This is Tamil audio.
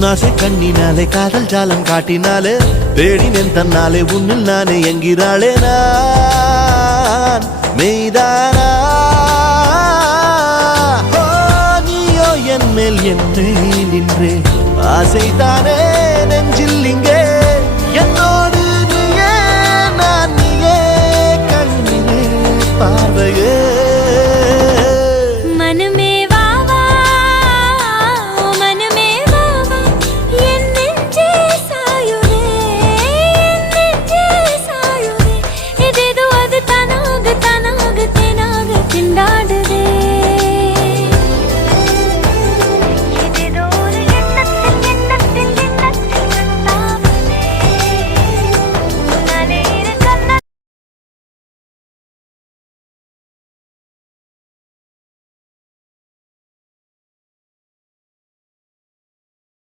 உன்னாசை கண்ணினாலே காதல் ஜாலம் காட்டினாலே தேடினேன் தன்னாலே உன்னில் நானே என்கிறாளே நான் மெய்தானா நீயோ என் மேல் என்னே நின்றே ஆசைதானே